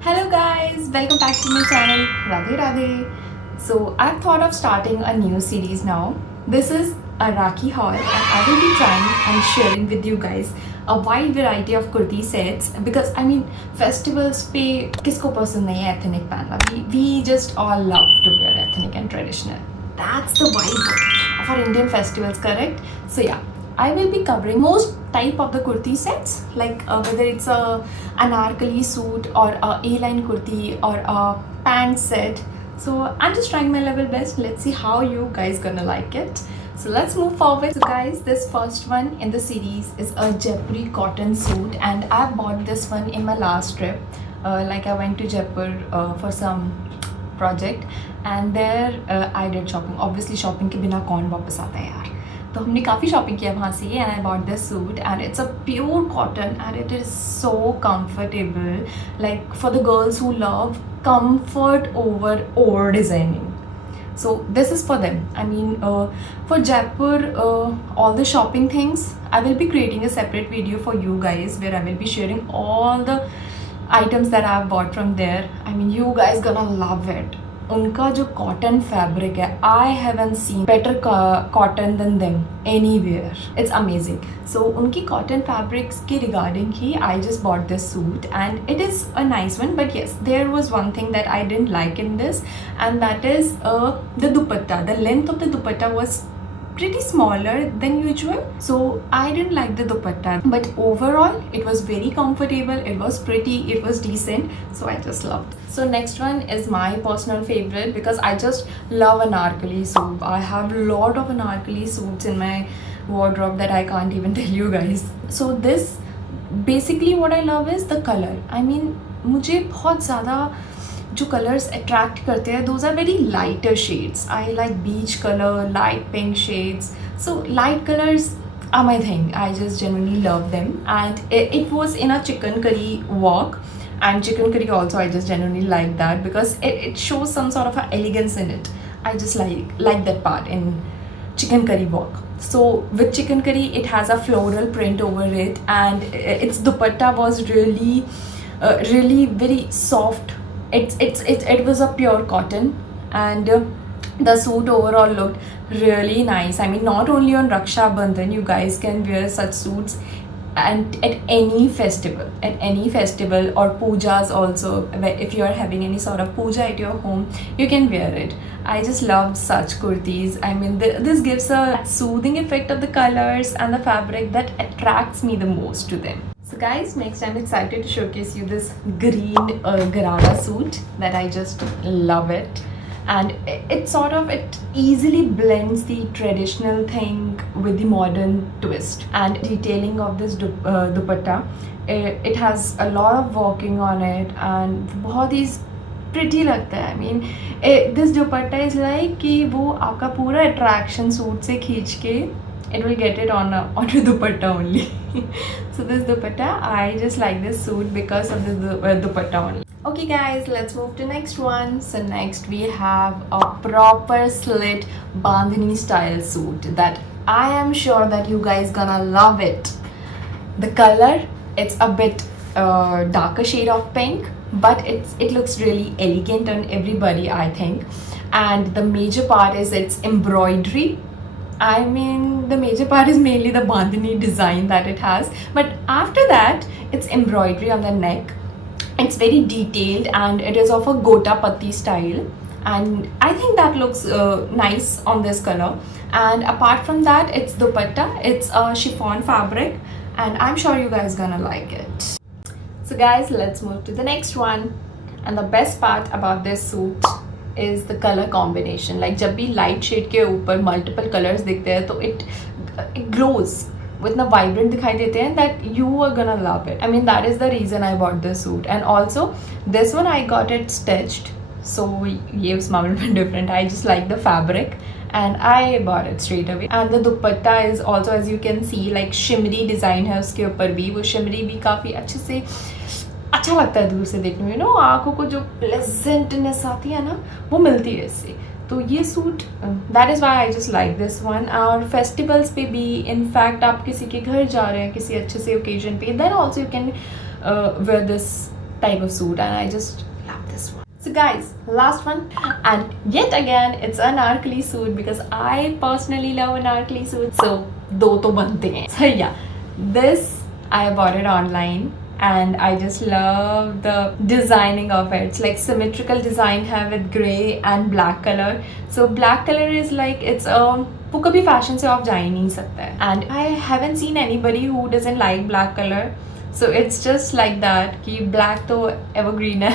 Hello guys, welcome back to my channel Radhe Radhe. So I've thought of starting a new series now. This is a Rakhi haul and I will be trying and sharing with you guys a wide variety of kurti sets because festivals पे किसको पसंद नहीं है ethnic पहनना. We just all love to wear ethnic and traditional. That's the vibe of our Indian festivals, correct? So yeah, I will be covering most type of the kurti sets, like whether it's a anarkali suit or a A-line kurti or a pant set. So I'm just trying my level best. Let's see how you guys gonna like it. So let's move forward. So guys, this first one in the series is a Jaipuri cotton suit, and I bought this one in my last trip. Like I went to Jaipur for some project, and there I did shopping. Obviously shopping के बिना कौन वापस आता है यार. तो हमने काफ़ी शॉपिंग किया वहाँ से and I bought this suit and it's a pure cotton and it is so comfortable like for the girls who love comfort over designing. So this is for them. For Jaipur, all the shopping things, I will be creating a separate video for you guys where I will be sharing all the items that I have bought from there. You guys gonna love it. उनका जो cotton fabric है, I haven't seen better cotton than them anywhere. It's amazing. So उनकी cotton fabrics के regarding ही I just bought this suit and it is a nice one. But yes, there was one thing that I didn't like in this and that is the dupatta. The length of the dupatta was pretty smaller than usual, so I didn't like the dupatta, but overall it was very comfortable, it was pretty, it was decent, so I just loved. So next one is my personal favorite because I just love anarkali suit. I have a lot of anarkali suits in my wardrobe that I can't even tell you guys. So this, basically what I love is the color. मुझे बहुत ज़्यादा जो colours अट्रैक्ट करते हैं, those are very lighter shades. I like peach colour, light pink shades. So light colours are my thing. I just genuinely love them, and it was in a chicken curry work, and chicken curry also I just genuinely like that because it shows some sort of a elegance in it. I just like that part in chicken curry work. So with chicken curry, it has a floral print over it, and its dupatta was really very soft. It was a pure cotton, and the suit overall looked really nice. Not only on Raksha Bandhan you guys can wear such suits, and at any festival or pujas also. If you are having any sort of puja at your home, you can wear it. I just love such kurtis. This gives a soothing effect of the colors and the fabric that attracts me the most to them. So guys, next I'm excited to showcase you this green Garada suit that I just love it, and it easily blends the traditional thing with the modern twist. And detailing of this dupatta, it has a lot of working on it and बहुत ही pretty लगता है. This dupatta is like कि वो आपका पूरा attraction suit से खींच के it will get it on a dupatta only. So this dupatta, I just like this suit because of the dupatta only. Okay guys, let's move to next one. So next we have a proper slit bandhani style suit that I am sure that you guys gonna love it. The color, it's a bit darker shade of pink, but it looks really elegant on everybody, I think. And the major part is its embroidery. The major part is mainly the bandhani design that it has, but after that it's embroidery on the neck. It's very detailed and it is of a gota patti style, and I think that looks nice on this color. And apart from that, it's dupatta, it's a chiffon fabric, and I'm sure you guys gonna like it. So guys, let's move to the next one. And the best part about this suit is the color combination. Like जब भी light shade के ऊपर multiple colors दिखते हैं तो it glows with इतना vibrant दिखाई देते हैं that you are gonna love it. That is the reason I bought this suit. And also this one I got it stitched, so ये उस मामले में different. I just like the fabric and I bought it straight away. And the dupatta is also, as you can see, like shimmery design है उसके ऊपर भी. वो shimmery भी काफ़ी अच्छे से अच्छा लगता है दूर से देखने में. आँखों को जो प्लेजेंटनेस आती है ना, वो मिलती है इससे. तो ये suit, that is why I just like this one. और फेस्टिवल्स पे भी, इनफैक्ट आप किसी के घर जा रहे हैं किसी अच्छे से ओकेजन पे, then also you can wear this type of suit, and I just love this one. So guys, last one, and yet again it's an anarkali suit because I personally love anarkali suit. So do to bante hain. So yeah, this I bought it online and I just love the designing of it. It's like symmetrical design है with grey and black color. So black color is like it's वो कभी fashion से of जा ही नहीं सकता है, and I haven't scene anybody who doesn't like black colour. So it's just like that कि black तो एवरग्रीन है,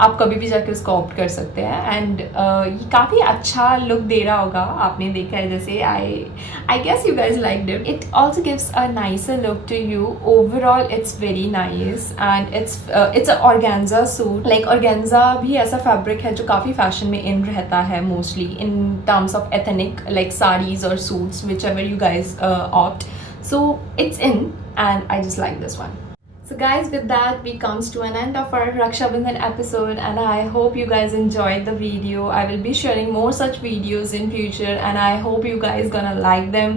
आप कभी भी जाके उसको ऑप्ट कर सकते हैं. एंड ये काफ़ी अच्छा लुक दे रहा होगा, आपने देखा है जैसे I guess you guys liked it. It also gives a nicer look to you. Overall it's very nice and it's a organza suit. Like organza भी ऐसा फैब्रिक है जो काफ़ी फैशन में इन रहता है mostly in terms of ethnic like saris और suits whichever you guys opt. So it's in and I just like this one. So guys, with that we comes to an end of our Raksha Bandhan episode, and I hope you guys enjoyed the video. I will be sharing more such videos in future and I hope you guys gonna like them.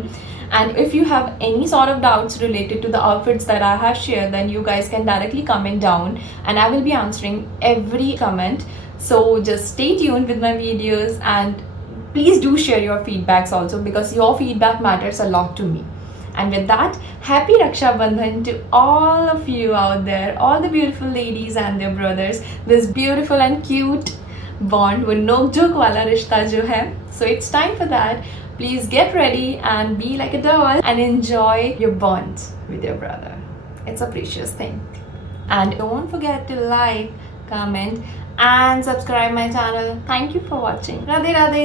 And if you have any sort of doubts related to the outfits that I have shared, then you guys can directly comment down and I will be answering every comment. So just stay tuned with my videos and please do share your feedbacks also, because your feedback matters a lot to me. And with that, happy Raksha Bandhan to all of you out there, all the beautiful ladies and their brothers. This beautiful and cute bond, वो नोक झोंक वाला रिश्ता जो है. So it's time for that. Please get ready and be like a doll and enjoy your bond with your brother. It's a precious thing. And don't forget to like, comment and subscribe my channel. Thank you for watching. Radhe Radhe.